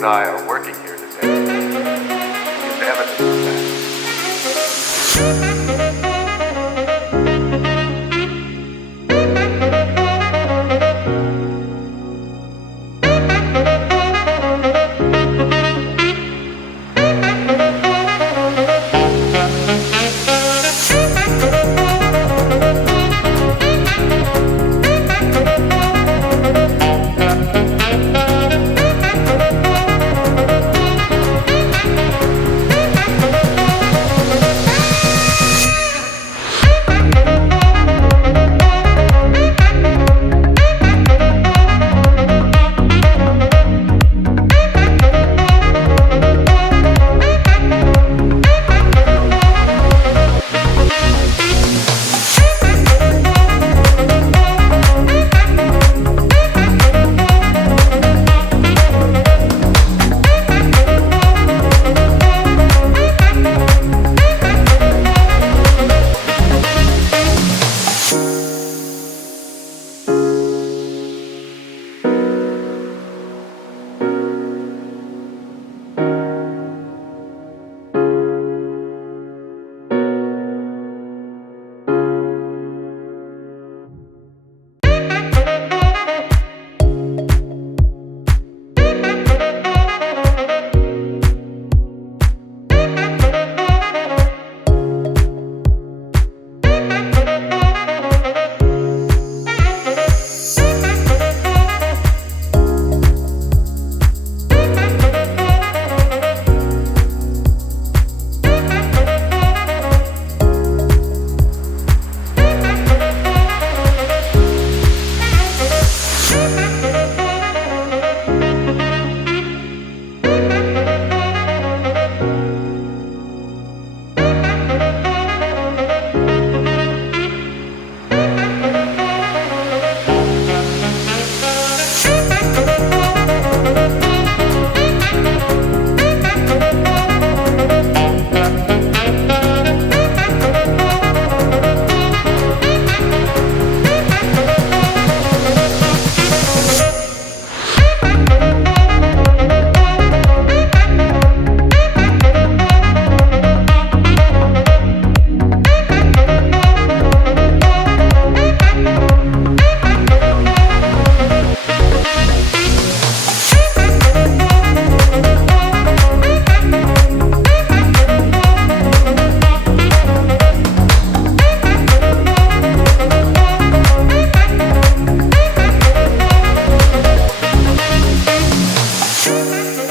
and I are working here today is evidence of that.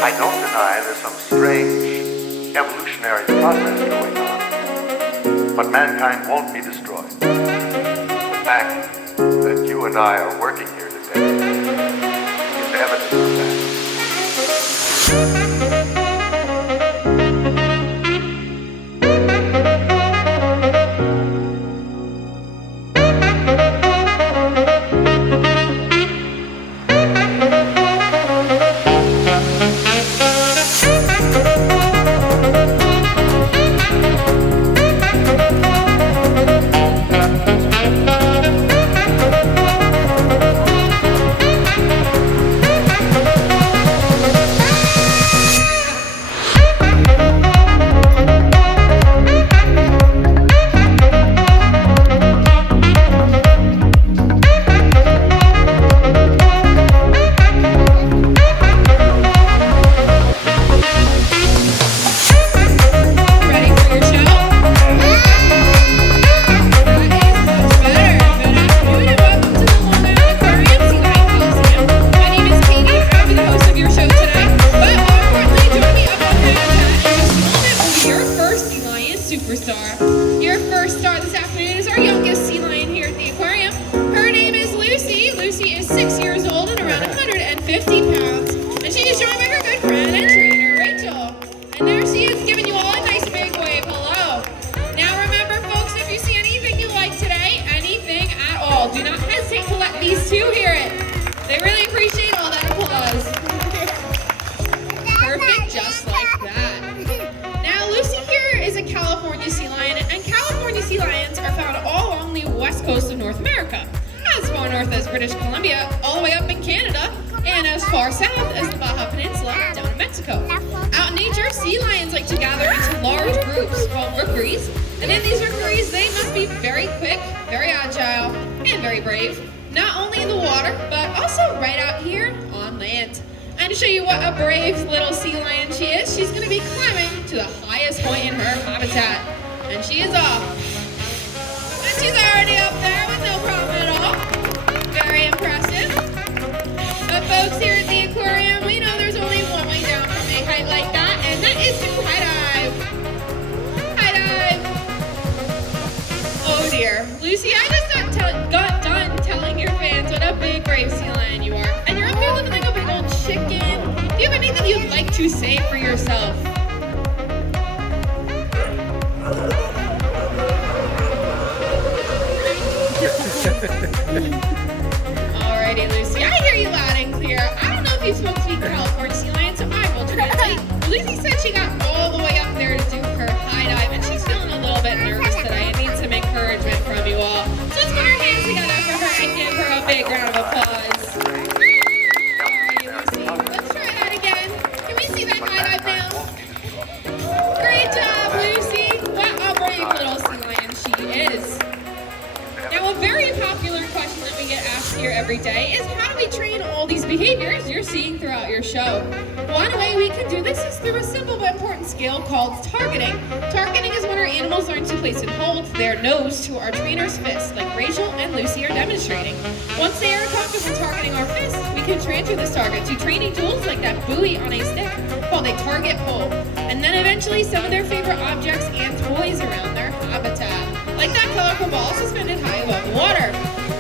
I don't deny there's some strange evolutionary process going on, but mankind won't be destroyed. The fact that you and I are working here today is evidence of that. far south as the Baja Peninsula down in Mexico. Out in nature, sea lions like to gather into large groups called rookeries, and in these rookeries, they must be very quick, very agile, and very brave, not only in the water, but also right out here on land. And to show you what a brave little sea lion she is, she's going to be climbing to the highest point in her habitat. And she is off. And she's already up there with no problem at all. Very impressive. But folks, here at the aquarium, we know there's only one way down from a height like that, and that is to high dive. High dive. Oh dear. Lucy, I just got done telling your fans what a big, brave sea lion you are. And you're up here looking like a big old chicken. Do you have anything you'd like to say for yourself? Alrighty, Lucy, I hear you loud and clear. I don't know if you spoke to speak California sea lion, so I will translate. Lucy said she got all the way up there to do her high dive, and she's feeling a little bit nervous today and needs some encouragement from you all. So let's put our hands together for her and give her a big round of applause. Alrighty, Lucy, let's try that again. Can we see that high dive now? Great job, Lucy. What a brave little sea lion she is. Now, a very popular question that we get asked here every day is how do we train all these behaviors you're seeing throughout your show? One way we can do this is through a simple but important skill called targeting. Targeting is when our animals learn to place and hold their nose to our trainer's fist, like Rachel and Lucy are demonstrating. Once they are comfortable targeting our fist, we can transfer this target to training tools like that buoy on a stick called a target pole, and then eventually some of their favorite objects and toys around their habitat, like that colorful ball suspended high above the water.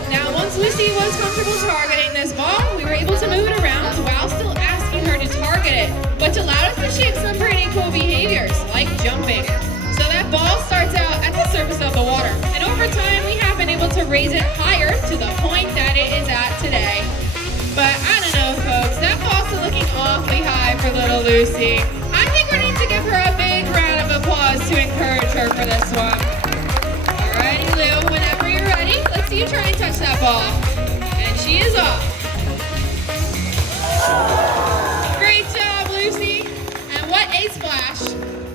Now, once Lucy was comfortable targeting this ball, we were able to move it around while still asking her to target it, which allowed us to shape some pretty cool behaviors, like jumping. So that ball starts out at the surface of the water, and over time, we have been able to raise it higher to the point that it is at today. But I don't know, folks, that ball's still looking awfully high for little Lucy. I think we need to give her a big round of applause to encourage her for this one. Alrighty, Lou, whenever you're ready, let's see you try and touch that ball. And she is off. Great job, Lucy. And what a splash.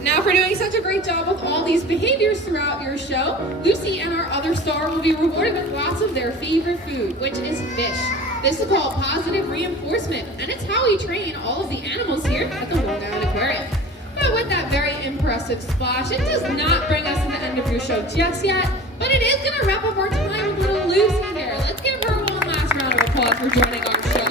Now, for doing such a great job with all these behaviors throughout your show, Lucy and our other star will be rewarded with lots of their favorite food, which is fish. This is called positive reinforcement, and it's how we train all of the animals here at the Long Island Aquarium. But with that very impressive splash, it does not bring us to the end of your show just yet, but it is going to wrap up our time with little Lucy here. Let's give her one last round of applause for joining our show.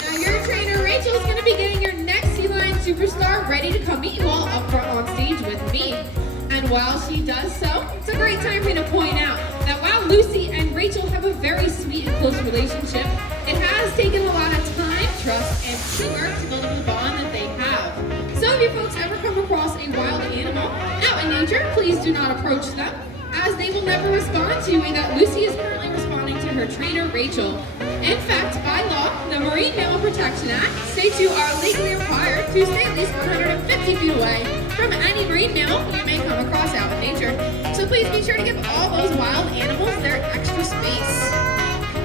Now, your trainer, Rachel, is going to be getting your next sea lion superstar ready to come meet you all up front on stage with me. And while she does so, it's a great time for me to point out that while Lucy and Rachel have a very sweet and close relationship, it has taken a lot of time, trust, and teamwork to build up the bond that they have. So if you folks ever come across a wild animal out in nature, please do not approach them, as they will never respond to the way that Lucy is currently responding to her trainer, Rachel. In fact, by law, the Marine Mammal Protection Act states you are legally required to stay at least 150 feet away from any marine mammal you may come across out in nature. So please be sure to give all those wild animals their extra space.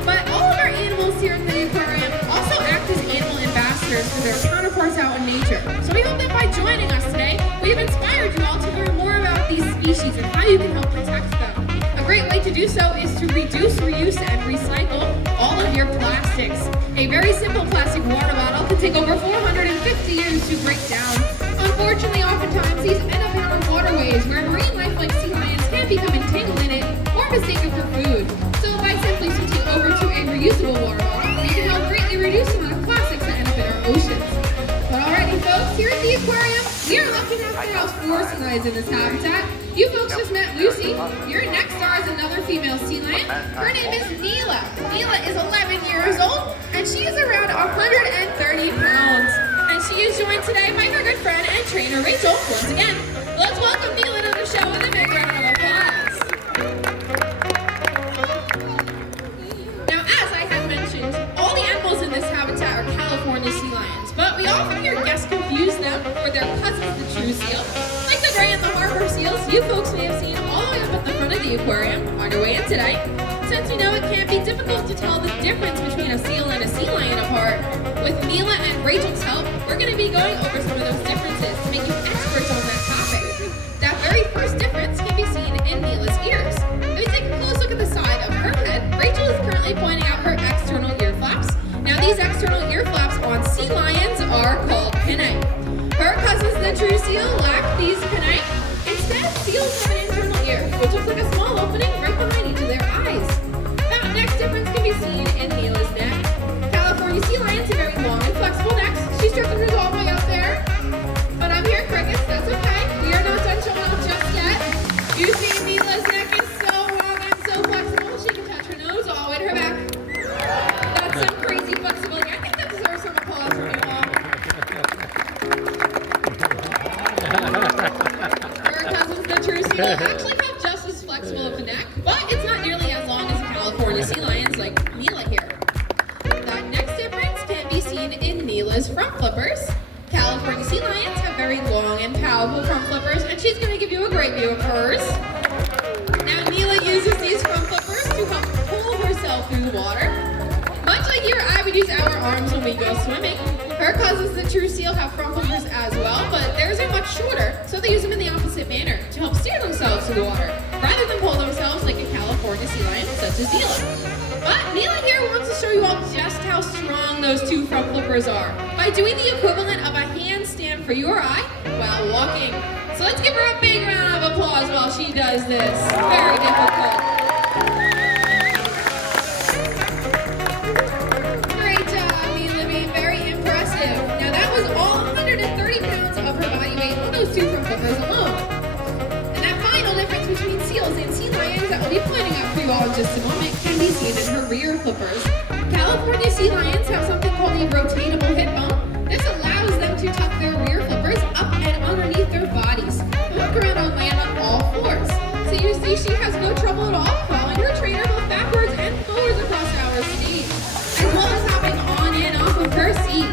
But all of our animals here at the aquarium also act as animal ambassadors for their counterparts out in nature. So we hope that by joining us today, we've inspired you all to learn more about these species and how you can help protect them. A great way to do so is to reduce, reuse, and recycle all of your plastics. A very simple plastic water bottle can take over 450 years to break down. Unfortunately, oftentimes these end up in our waterways where marine life like sea lions can become entangled in it or mistaken for food. So by simply switching over to a reusable water bottle, we can help greatly reduce the amount of plastics that end up in our oceans. But alrighty, folks, here at the aquarium, we are lucky enough to house 4 sea lions in this habitat. You folks just met Lucy. Your next star is another female sea lion. Her name is Neela. Neela is 11 years old, and she is around 130 pounds. And she is joined today by her good friend and trainer, Rachel, once again. Let's welcome Neela to the show with a big round of applause. Now, as I have mentioned, all the animals in this habitat are California sea lions, but we often hear guests confuse them for their cousins, the true seal. Like the gray and the harbor seals, you folks may have seen all the way up at the front of the aquarium on your way in today. Since you know it can be difficult to tell the difference between a seal and a sea lion apart. With Mila and Rachel's help, we're going to be going over some of those differences to make you experts on that topic. That very first difference can be seen in Mila's ears. If we take a close look at the side of her head, Rachel is currently pointing out her external ear flaps. Now these external ear flaps on sea lions are called pinnae. Her cousins, the true seal, lack these pinnae. Instead, seals have an internal ear, which looks like a small opening right behind each of their eyes. That next difference can be seen in Mila's neck. California sea lions have very long and flexible necks. She stretches hers all the way up there. But I'm here, crickets, that's okay. We are not done showing off just yet. You see Mila's neck is so long and so flexible, she can touch her nose all the way to her back. That's some crazy flexibility. I think that deserves some applause from you all. Her cousins, the true seal, actually have just as flexible of a neck, but it's not nearly as long as California sea lions like Mila here. That next difference can be seen in Mila's front flippers. California sea lions have very long and powerful front flippers, and she's going to give you a great view of hers. Now Mila uses these front flippers to help pull herself through the water. Much like you or I would use our arms when we go swimming, her cousins, the true seal, have front flippers as well, but theirs are much shorter, so they use them in the opposite manner to help steer themselves through the water, rather than pull themselves like a California sea lion such as Mila. But Mila here wants to show you all just how strong those two front flippers are by doing the equivalent of a handstand for you or I while walking. So let's give her a big round of applause while she does this. Very difficult. Great job, Mila, being very impressive. Now that was all 130 pounds of her body weight on those two front flippers alone. And that final difference between seals and sea lions that we'll be pointing out for you all in just a moment can be seen in her rear flippers. California sea lions have something called a rotatable hip bone. This allows them to tuck their rear flippers up and underneath their bodies, walk around on land on all fours. So you see she has no trouble at all following her trainer both backwards and forwards across our stage, as well as hopping on and off of her seat.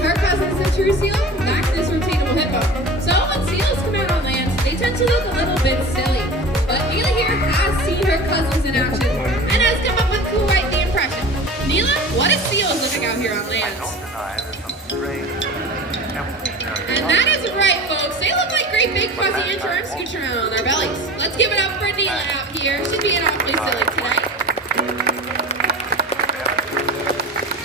Her cousins, the true seal, lack this rotatable hip bone. So when seals come out on land, they tend to look a little bit silly. But Mila here has seen her cousins in action and has come up with quite the impression. Mila, what do seals look like out here on I land? don't deny there's some strange evolutionary And that is right, folks. They look like great big fuzzy inchworms scooching around on their bellies. Let's give it up for Neela out here. She's being awfully silly today.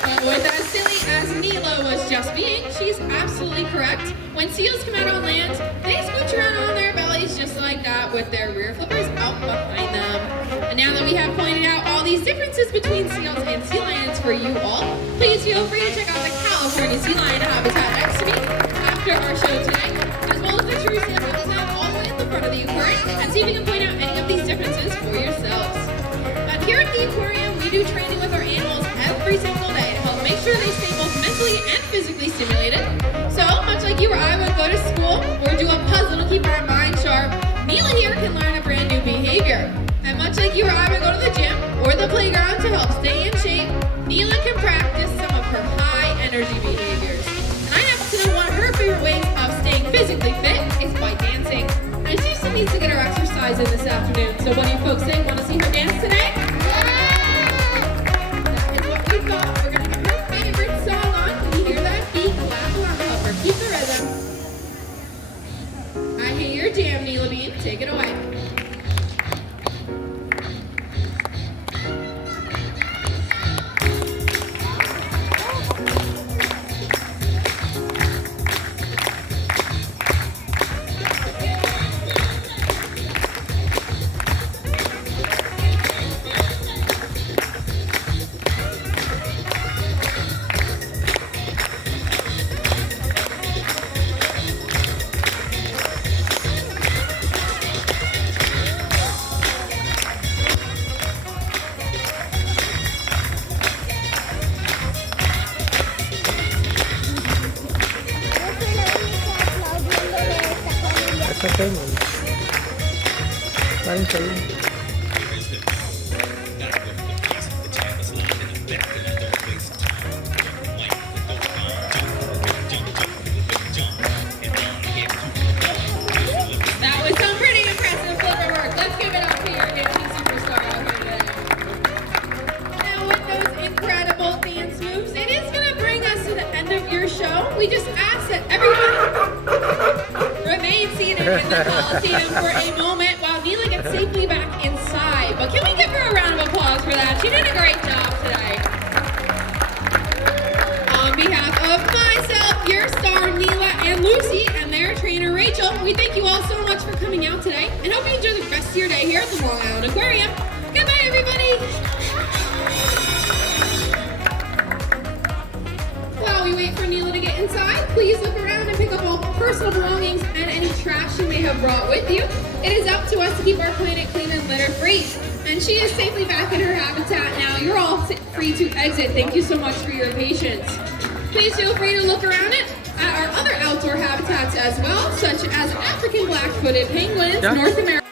But with as silly as Neela was just being, she's absolutely correct. When seals come out on land, they scooch around on their bellies just like that with their rear flippers out behind them. And now that we have pointed out all these differences between seals and sea lions for you all, please feel free to check out the California sea lion habitat exhibit after our show today, as well as the true seal habitat all the way at the front of the aquarium, and see if you can point out any of these differences for yourselves. But here at the aquarium, we do training with our animals every single day to help make sure they stay both mentally and physically stimulated. So, much like you or I would go to school or do a puzzle to keep our mind sharp, Mila here can learn a brand new behavior. And much like you or I would go to the gym or the playground to help stay in shape, Mila can practice some of her high energy behaviors. And I happen to know one of her favorite ways of staying physically fit is by dancing. And she still needs to get her exercise in this afternoon. So what do you folks say? Want to see her dance today? That is what we thought. We're going to get her favorite song on. Can you hear that beat? Clap along, help her keep the rhythm. I hear your jam, Neela Bean. Take it away. Okay, ma'am. Parang sa'yo. That was some pretty impressive flipper work. Let's give it up to your dancing superstar out here today. Now with those incredible dance show, we just ask that everyone remain seated in the Coliseum for a moment while Neela gets safely back inside. But can we give her a round of applause for that? She did a great job today. On behalf of myself, your star Neela, and Lucy, and their trainer Rachel, we thank you all so much for coming out today and hope you enjoy the rest of your day here at the Long Island Aquarium. Goodbye, everybody. While we wait for Neela to get inside, please look around and pick up all personal belongings and any trash you may have brought with you. It is up to us to keep our planet clean and litter-free. And she is safely back in her habitat now. You're all free to exit. Thank you so much for your patience. Please feel free to look around at our other outdoor habitats as well, such as African black-footed penguins, North American